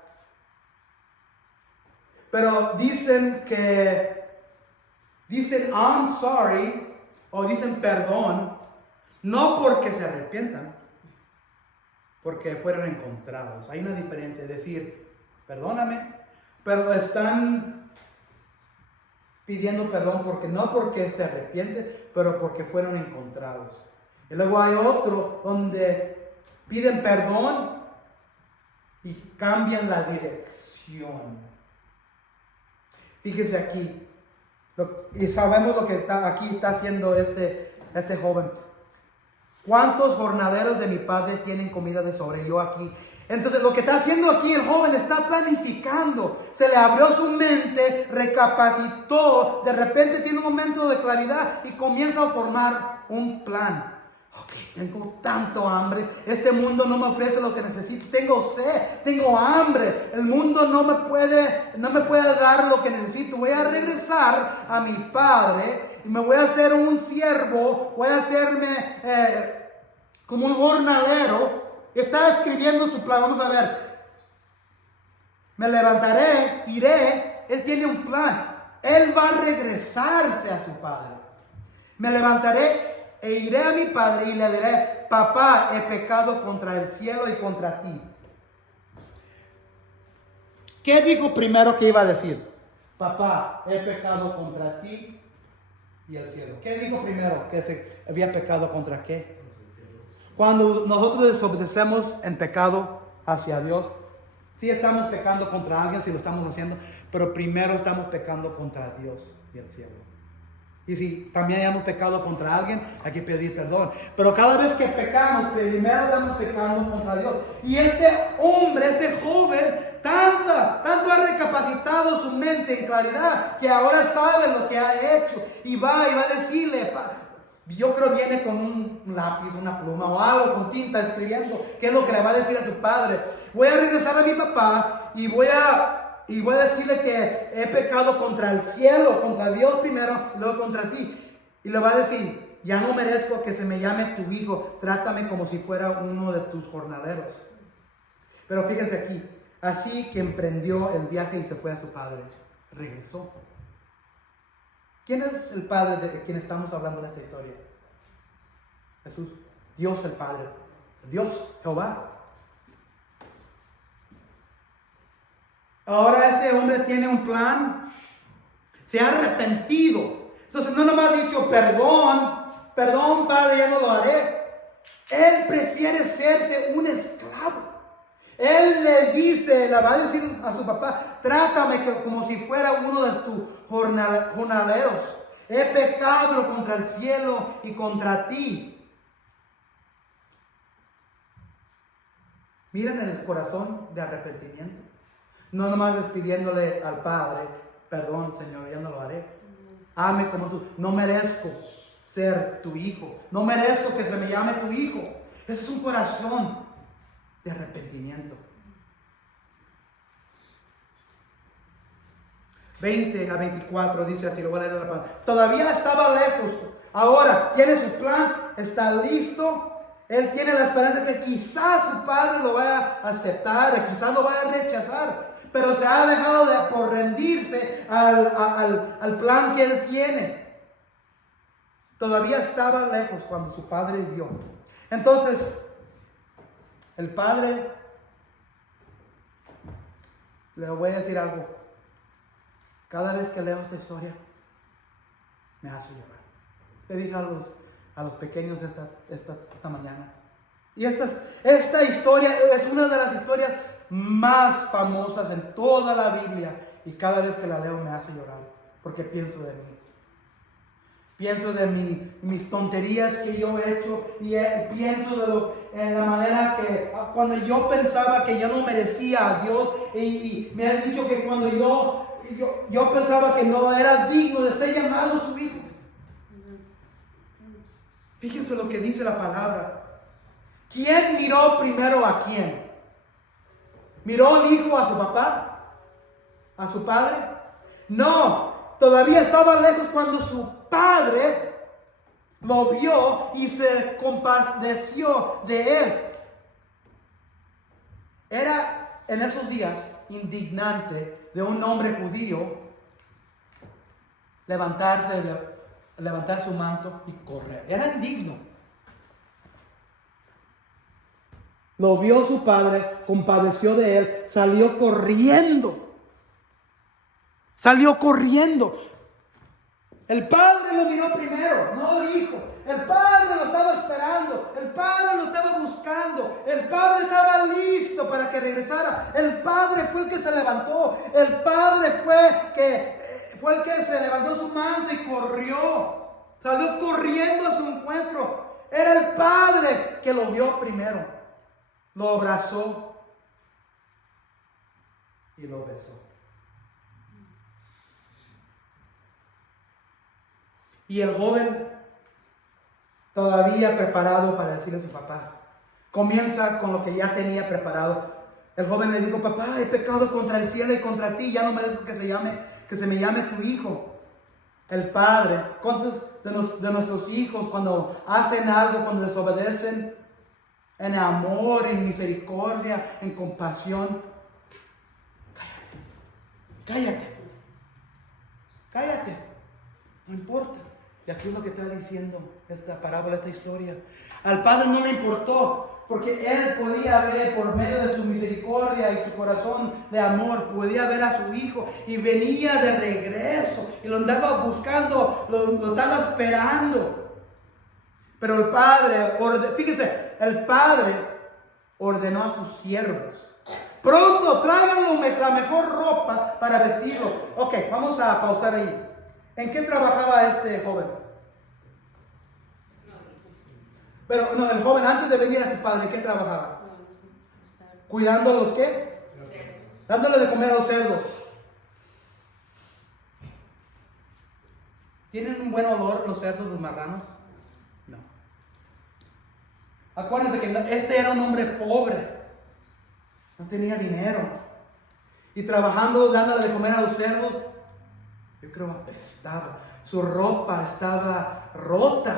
Pero dicen I'm sorry o dicen perdón, no porque se arrepientan, porque fueron encontrados. Hay una diferencia, es decir, perdóname, pero están pidiendo perdón no porque se arrepienten, pero porque fueron encontrados. Y luego hay otro donde piden perdón y cambian la dirección. Fíjese aquí, Y sabemos lo que aquí está haciendo este joven. ¿Cuántos jornaleros de mi padre tienen comida de sobre? Yo aquí. Entonces lo que está haciendo aquí el joven está planificando. Se le abrió su mente, recapacitó, de repente tiene un momento de claridad y comienza a formar un plan. Ok, tengo tanto hambre, este mundo no me ofrece lo que necesito, tengo sed, tengo hambre, el mundo no me puede dar lo que necesito. Voy a regresar a mi padre y me voy a hacer un siervo, voy a hacerme como un jornalero. Está escribiendo su plan. Vamos a ver. Me levantaré, iré. Él tiene un plan. Él va a regresarse a su padre. Me levantaré e iré a mi padre y le diré: papá, he pecado contra el cielo y contra ti. ¿Qué dijo primero que iba a decir? Papá, he pecado contra ti y el cielo. ¿Qué dijo primero? Que se había pecado contra qué. Cuando nosotros desobedecemos en pecado hacia Dios, sí estamos pecando contra alguien si lo estamos haciendo, pero primero estamos pecando contra Dios y el cielo. Y si también hayamos pecado contra alguien, hay que pedir perdón. Pero cada vez que pecamos, primero estamos pecando contra Dios. Y este hombre, este joven, tanto ha recapacitado su mente en claridad, que ahora sabe lo que ha hecho. Y va a decirle, yo creo viene con un lápiz, una pluma o algo con tinta escribiendo qué es lo que le va a decir a su padre. Voy a regresar a mi papá y voy a decirle que he pecado contra el cielo, contra Dios primero, y luego contra ti. Y le va a decir: ya no merezco que se me llame tu hijo, trátame como si fuera uno de tus jornaleros. Pero fíjese aquí, así que emprendió el viaje y se fue a su padre, regresó. ¿Quién es el padre de quien estamos hablando en esta historia? Jesús, Dios el Padre, Dios, Jehová. Ahora este hombre tiene un plan, se ha arrepentido. Entonces no nomás ha dicho perdón padre, ya no lo haré. Él prefiere serse un esclavo. Él le va a decir a su papá: trátame como si fuera uno de tus jornaleros. He pecado contra el cielo y contra ti. Miren el corazón de arrepentimiento. No nomás despidiéndole al padre: perdón Señor, ya no lo haré. Ame como tú. No merezco ser tu hijo. No merezco que se me llame tu hijo. Ese es un corazón de arrepentimiento. 20 a 24 dice así, lo voy a leer a la palabra. Todavía estaba lejos. Ahora tiene su plan, está listo. Él tiene la esperanza que quizás su padre lo vaya a aceptar, quizás lo vaya a rechazar. Pero se ha dejado por rendirse al plan que él tiene. Todavía estaba lejos cuando su padre vio. Entonces, el padre, le voy a decir algo. Cada vez que leo esta historia, me hace llorar. Le dije a los pequeños esta mañana. Y esta historia es una de las historias más famosas en toda la Biblia. Y cada vez que la leo me hace llorar. Porque pienso de mí. Pienso de mis tonterías que yo he hecho. Y pienso en la manera que cuando yo pensaba que yo no merecía a Dios. Y me han dicho que cuando yo pensaba que no era digno de ser llamado su hijo. Fíjense lo que dice la palabra. ¿Quién miró primero a quién? ¿Miró el hijo a su papá? ¿A su padre? No, todavía estaba lejos cuando su padre lo vio y se compadeció de él. Era en esos días indignante de un hombre judío levantar su manto y correr. Era indigno. Lo vio su padre, compadeció de él, salió corriendo. Salió corriendo. El padre lo miró primero, no el hijo. El padre lo estaba esperando. El padre lo estaba buscando. El padre estaba listo para que regresara. El padre fue el que se levantó. El padre fue el que se levantó su manto y corrió. Salió corriendo a su encuentro. Era el padre que lo vio primero. Lo abrazó y lo besó. Y el joven, todavía preparado para decirle a su papá, comienza con lo que ya tenía preparado. El joven le dijo: papá, he pecado contra el cielo y contra ti, ya no merezco que se me llame tu hijo. El padre, ¿cuántos de nuestros hijos cuando hacen algo, cuando desobedecen, en amor, en misericordia, en compasión? Cállate, no importa. Y aquí es lo que está diciendo esta parábola, esta historia. Al padre no le importó, porque él podía ver por medio de su misericordia y su corazón de amor, podía ver a su hijo y venía de regreso y lo andaba buscando, lo estaba esperando. Pero el padre, fíjese, el padre ordenó a sus siervos: pronto, tráiganlo la mejor ropa para vestirlo. Ok, vamos a pausar ahí. ¿En qué trabajaba este joven? Pero no, el joven antes de venir a su padre, ¿en qué trabajaba? ¿Cuidando los qué? Dándole de comer a los cerdos. ¿Tienen un buen olor los cerdos, los marranos? No. Acuérdense que este era un hombre pobre. No tenía dinero. Y trabajando, dándole de comer a los cerdos, yo creo apestaba. Su ropa estaba rota.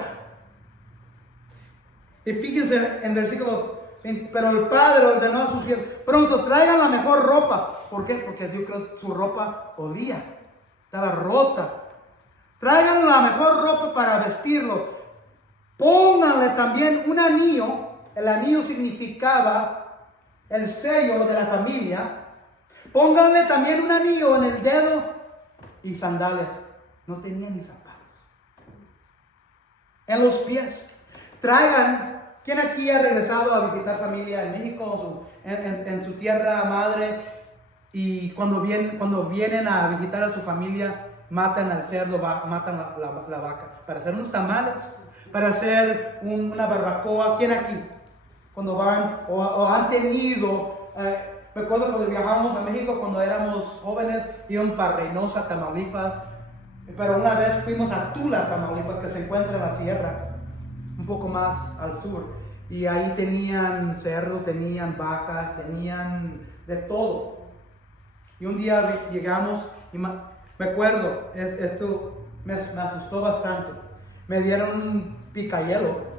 Y fíjense en el versículo 20, pero el padre ordenó a sus siervos: pronto, traigan la mejor ropa. ¿Por qué? Porque Dios creo que su ropa olía, estaba rota. Traigan la mejor ropa para vestirlo. Pónganle también un anillo. El anillo significaba el sello de la familia. Pónganle también un anillo en el dedo y sandalias. No tenía ni zapatos. En los pies. Traigan. ¿Quién aquí ha regresado a visitar familia en México, en su tierra madre? Y cuando vienen a visitar a su familia, matan al cerdo, matan la vaca para hacer unos tamales, para hacer una barbacoa. ¿Quién aquí? Cuando van o han tenido, me acuerdo cuando viajábamos a México, cuando éramos jóvenes, íbamos para Reynosa, Tamaulipas, pero una vez fuimos a Tula, Tamaulipas, que se encuentra en la sierra, un poco más al sur, y ahí tenían cerdos, tenían vacas, tenían de todo. Y un día llegamos y me acuerdo, esto me asustó bastante. Me dieron un picayelo.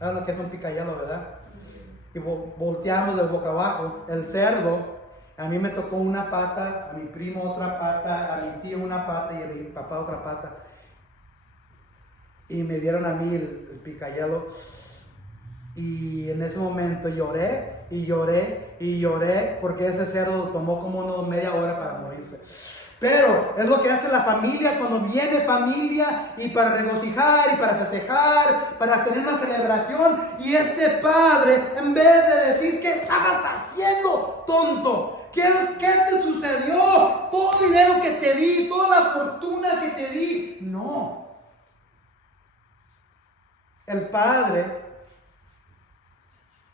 ¿Saben lo que es un picayelo, verdad? Y volteamos de boca abajo. El cerdo, a mí me tocó una pata, a mi primo otra pata, a mi tío una pata y a mi papá otra pata. Y me dieron a mí el picayelo. Y en ese momento lloré y lloré y lloré, porque ese cerdo tomó como unos media hora para morirse. Pero es lo que hace la familia cuando viene familia, y para regocijar y para festejar, para tener una celebración. Y este padre, en vez de decir: ¿qué estabas haciendo, tonto? ¿Qué te sucedió? Todo el dinero que te di, toda la fortuna que te di. No. El padre,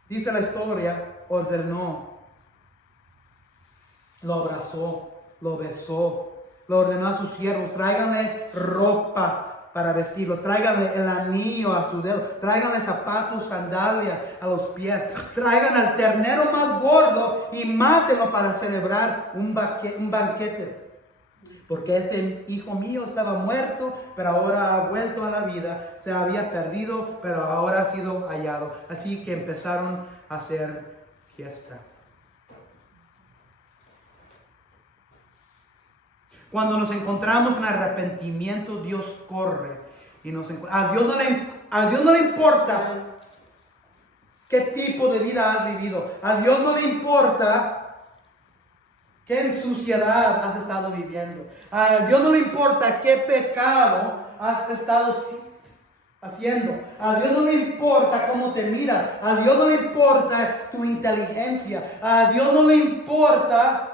dice la historia, ordenó, lo abrazó, lo besó, lo ordenó a sus siervos: tráiganle ropa para vestirlo, tráiganle el anillo a su dedo, tráiganle zapatos, sandalias a los pies, traigan al ternero más gordo y mátenlo para celebrar un banquete. Porque este hijo mío estaba muerto, pero ahora ha vuelto a la vida. Se había perdido, pero ahora ha sido hallado. Así que empezaron a hacer fiesta. Cuando nos encontramos en arrepentimiento, Dios corre. A Dios no le importa qué tipo de vida has vivido. A Dios no le importa qué en suciedad has estado viviendo. A Dios no le importa qué pecado has estado haciendo. A Dios no le importa cómo te mira. A Dios no le importa tu inteligencia. A Dios no le importa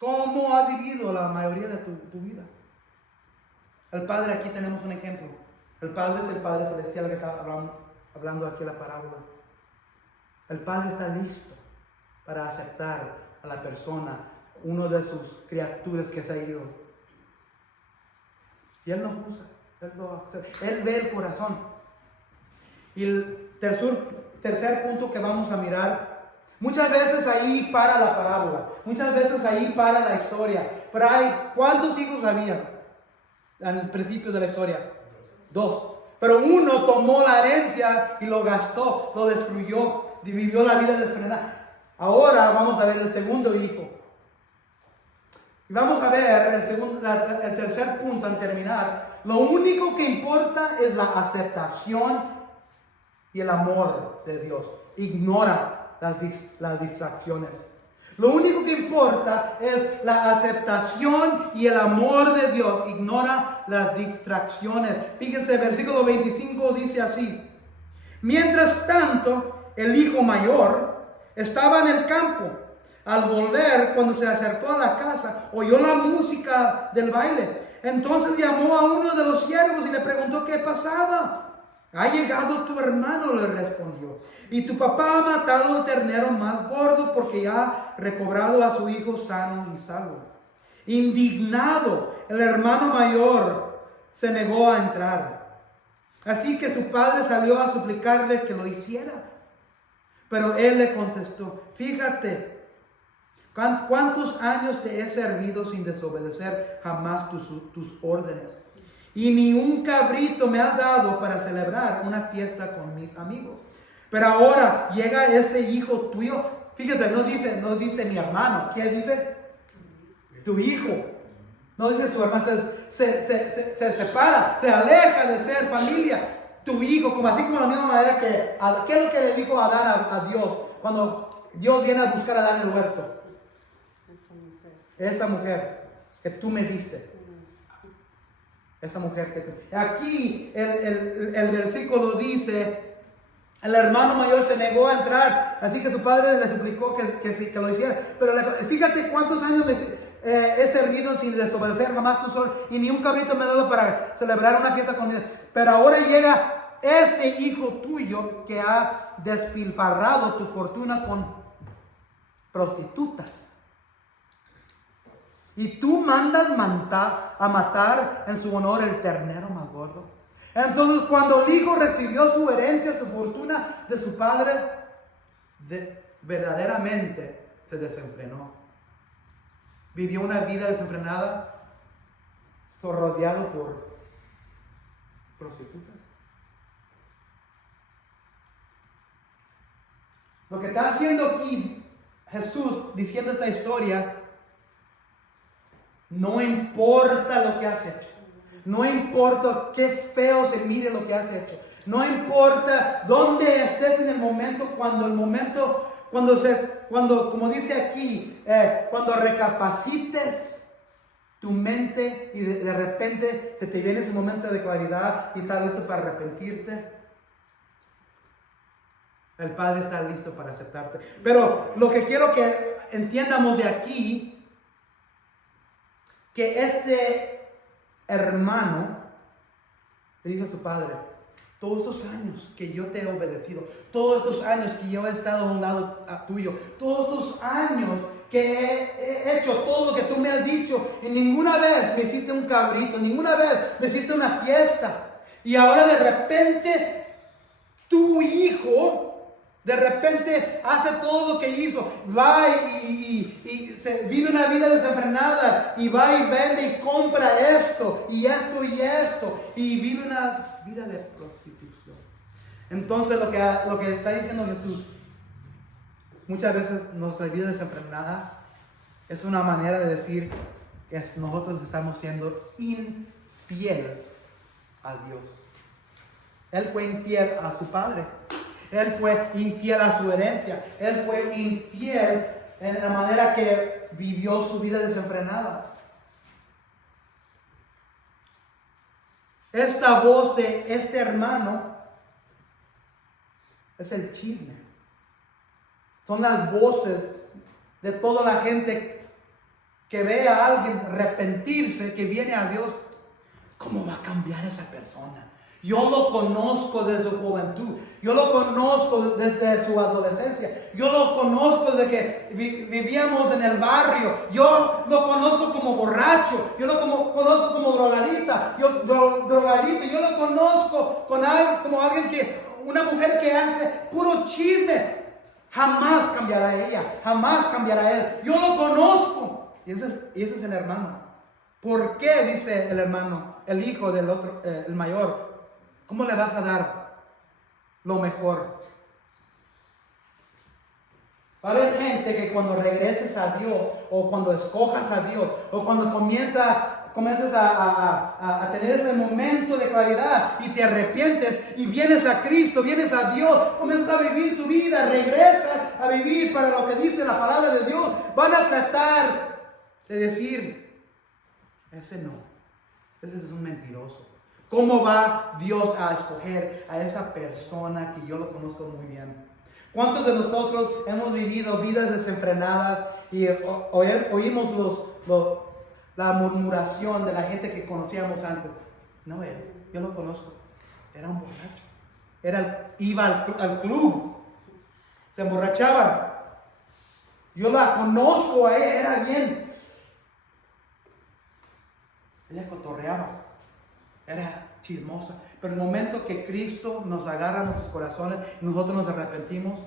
¿Cómo has vivido la mayoría de tu vida? El Padre, aquí tenemos un ejemplo. El Padre es el Padre Celestial que está hablando aquí en la parábola. El Padre está listo para aceptar a la persona, uno de sus criaturas que se ha ido. Y Él no juzga, Él lo acepta. Él ve el corazón. Y el tercer punto que vamos a mirar, muchas veces ahí para la parábola, muchas veces ahí para la historia. Pero ¿cuántos hijos había en el principio de la historia? 2. Pero uno tomó la herencia y lo gastó, lo destruyó, vivió la vida desenfrenada. Ahora vamos a ver el segundo hijo. Y vamos a ver el tercer punto al terminar. Lo único que importa es la aceptación y el amor de Dios. Ignora las distracciones. Lo único que importa es la aceptación y el amor de Dios. Ignora las distracciones. Fíjense, el versículo 25 dice así: mientras tanto, el hijo mayor estaba en el campo. Al volver, cuando se acercó a la casa, oyó la música del baile. Entonces llamó a uno de los siervos y le preguntó qué pasaba. Ha llegado tu hermano, le respondió, y tu papá ha matado el ternero más gordo porque ya ha recobrado a su hijo sano y salvo. Indignado, el hermano mayor se negó a entrar. Así que su padre salió a suplicarle que lo hiciera. Pero él le contestó: fíjate, ¿cuántos años te he servido sin desobedecer jamás tus órdenes? Y ni un cabrito me has dado para celebrar una fiesta con mis amigos. Pero ahora llega ese hijo tuyo. Fíjese, no dice mi hermano. ¿Qué dice? Tu hijo. No dice su hermano. Se separa, se aleja de ser familia. Tu hijo, como así como de la misma manera que ¿qué es lo que le dijo Adán a Dios cuando Dios viene a buscar a Adán en el huerto? Esa mujer que tú me diste. Esa mujer que tú. Aquí el versículo dice: el hermano mayor se negó a entrar, así que su padre le suplicó que lo hiciera. Pero fíjate cuántos años he servido sin desobedecer jamás tus órdenes, y ni un cabrito me he dado para celebrar una fiesta conmigo. Pero ahora llega ese hijo tuyo que ha despilfarrado tu fortuna con prostitutas. Y tú mandas a matar en su honor el ternero más gordo. Entonces, cuando el hijo recibió su herencia, su fortuna de su padre, verdaderamente se desenfrenó. Vivió una vida desenfrenada, rodeado por prostitutas. Lo que está haciendo aquí Jesús diciendo esta historia: no importa lo que has hecho. No importa qué feo se mire lo que has hecho. No importa dónde estés en el momento, cuando como dice aquí, cuando recapacites tu mente y de repente se te viene ese momento de claridad y estás listo para arrepentirte. El Padre está listo para aceptarte. Pero lo que quiero que entiendamos de aquí, que este hermano le dice a su padre: todos estos años que yo te he obedecido, todos estos años que yo he estado a un lado tuyo, todos estos años que he hecho todo lo que tú me has dicho, y ninguna vez me hiciste un cabrito, ninguna vez me hiciste una fiesta, y ahora de repente tu hijo de repente hace todo lo que hizo, va y vive una vida desenfrenada, y va y vende y compra esto y esto y esto, y vive una vida de prostitución. Entonces lo que está diciendo Jesús, muchas veces nuestras vidas desenfrenadas es una manera de decir que nosotros estamos siendo infiel a Dios. Él fue infiel a su padre. Él fue infiel a su herencia. Él fue infiel en la manera que vivió su vida desenfrenada. Esta voz de este hermano es el chisme. Son las voces de toda la gente que ve a alguien arrepentirse, que viene a Dios, ¿cómo va a cambiar esa persona? Yo lo conozco desde su juventud, yo lo conozco desde su adolescencia, yo lo conozco desde que vivíamos en el barrio, yo lo conozco como borracho, yo lo conozco como drogadito, yo lo conozco como alguien una mujer que hace puro chisme. Jamás cambiará ella, jamás cambiará él. Yo lo conozco. Y ese es el hermano. ¿Por qué, dice el hermano, el hijo del otro, el mayor? ¿Cómo le vas a dar lo mejor? Va a haber gente que cuando regreses a Dios, o cuando escojas a Dios, o cuando comiences a tener ese momento de claridad y te arrepientes y vienes a Cristo, vienes a Dios, comienzas a vivir tu vida, regresas a vivir para lo que dice la palabra de Dios, van a tratar de decir, ese no, ese es un mentiroso. ¿Cómo va Dios a escoger a esa persona que yo lo conozco muy bien? ¿Cuántos de nosotros hemos vivido vidas desenfrenadas y oímos la murmuración de la gente que conocíamos antes? No, yo lo conozco, era un borracho, iba al club, se emborrachaban. Yo la conozco a ella, era bien. Ella cotorreaba, era chismosa. Pero el momento que Cristo nos agarra nuestros corazones, nosotros nos arrepentimos,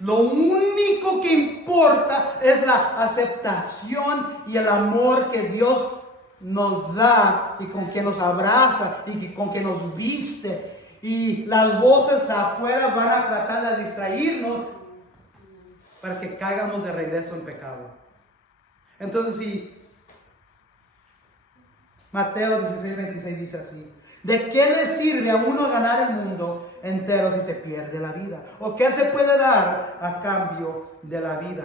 lo único que importa es la aceptación y el amor que Dios nos da y con que nos abraza y con que nos viste. Y las voces afuera van a tratar de distraernos para que caigamos de regreso en pecado. Entonces, si Mateo 16:26 dice así: ¿de qué le sirve a uno ganar el mundo entero si se pierde la vida? ¿O qué se puede dar a cambio de la vida?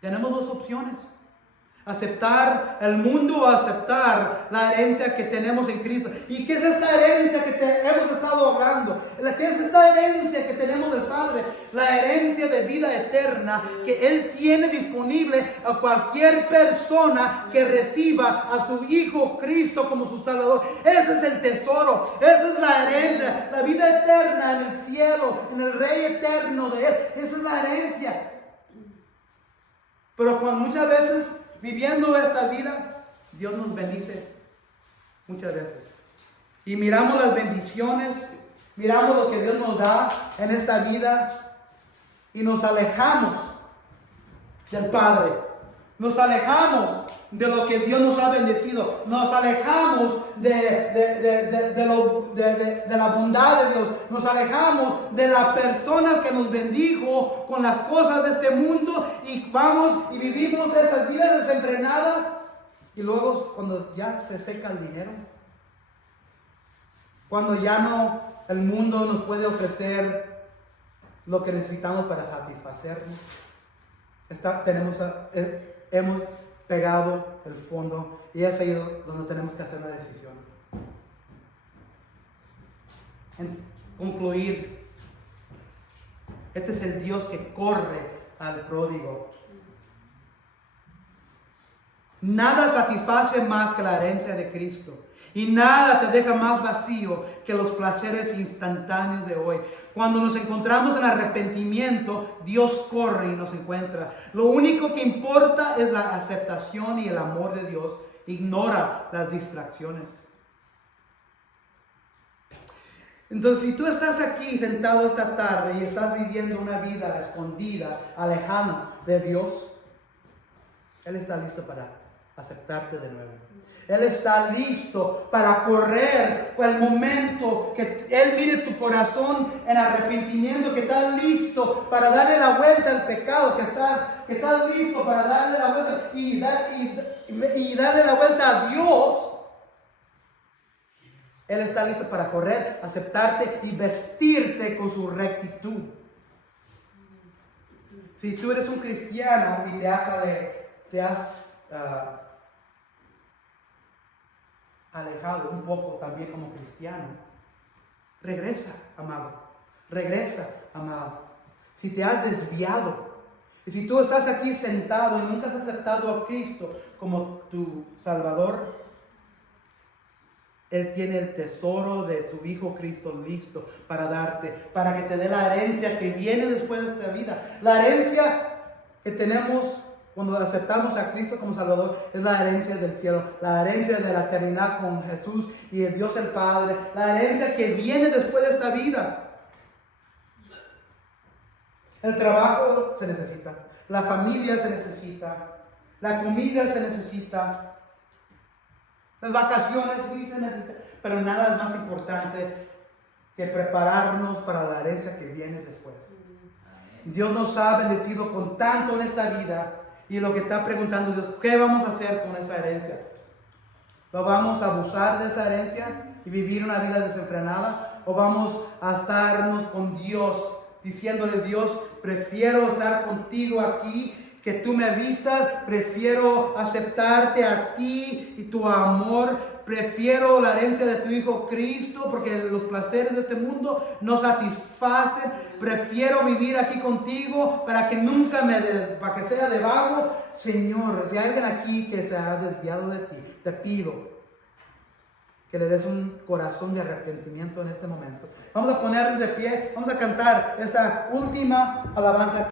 Tenemos dos opciones: aceptar el mundo o aceptar la herencia que tenemos en Cristo. ¿Y qué es esta herencia que hemos estado hablando? ¿Qué es esta herencia que tenemos del Padre? La herencia de vida eterna que Él tiene disponible a cualquier persona que reciba a su Hijo Cristo como su Salvador. Ese es el tesoro, esa es la herencia, la vida eterna en el cielo, en el Rey eterno de Él. Esa es la herencia. Pero cuando muchas veces viviendo esta vida, Dios nos bendice muchas veces. Y miramos las bendiciones, miramos lo que Dios nos da en esta vida y nos alejamos del Padre. Nos alejamos de lo que Dios nos ha bendecido. Nos alejamos de la bondad de Dios. Nos alejamos de las personas que nos bendijo con las cosas de este mundo y vamos y vivimos esas vidas desenfrenadas. Y luego cuando ya se seca el dinero, cuando ya no, el mundo nos puede ofrecer lo que necesitamos para satisfacernos, hemos pegado el fondo, y es ahí donde tenemos que hacer una decisión. En concluir, este es el Dios que corre al pródigo. Nada satisface más que la herencia de Cristo, y nada te deja más vacío que los placeres instantáneos de hoy. Cuando nos encontramos en arrepentimiento, Dios corre y nos encuentra. Lo único que importa es la aceptación y el amor de Dios. Ignora las distracciones. Entonces, si tú estás aquí sentado esta tarde y estás viviendo una vida escondida, alejado de Dios, Él está listo para aceptarte de nuevo. Él está listo para correr el momento que Él mire tu corazón en arrepentimiento, que estás listo para darle la vuelta al pecado, que estás listo para darle la vuelta y darle la vuelta a Dios. Él está listo para correr, aceptarte y vestirte con su rectitud. Si tú eres un cristiano y te has alejado un poco también como cristiano, regresa, amado. Regresa, amado. Si te has desviado, Y si tú estás aquí sentado y nunca has aceptado a Cristo como tu Salvador, Él tiene el tesoro de tu Hijo Cristo listo para darte, para que te dé la herencia que viene después de esta vida. La herencia que tenemos cuando aceptamos a Cristo como Salvador es la herencia del cielo, la herencia de la eternidad con Jesús y el Dios el Padre, la herencia que viene después de esta vida. El trabajo se necesita, la familia se necesita, la comida se necesita, las vacaciones sí se necesitan, pero nada es más importante que prepararnos para la herencia que viene después. Dios nos ha bendecido con tanto en esta vida y lo que está preguntando Dios, ¿qué vamos a hacer con esa herencia? ¿Lo vamos a abusar de esa herencia y vivir una vida desenfrenada? ¿O vamos a estarnos con Dios? Diciéndole, Dios, prefiero estar contigo aquí, que tú me vistas, prefiero aceptarte a ti y tu amor, prefiero la herencia de tu Hijo Cristo, porque los placeres de este mundo no satisfacen, prefiero vivir aquí contigo para que nunca para que sea de vago. Señor, si hay alguien aquí que se ha desviado de ti, te pido que le des un corazón de arrepentimiento en este momento. Vamos a ponernos de pie, vamos a cantar esa última alabanza.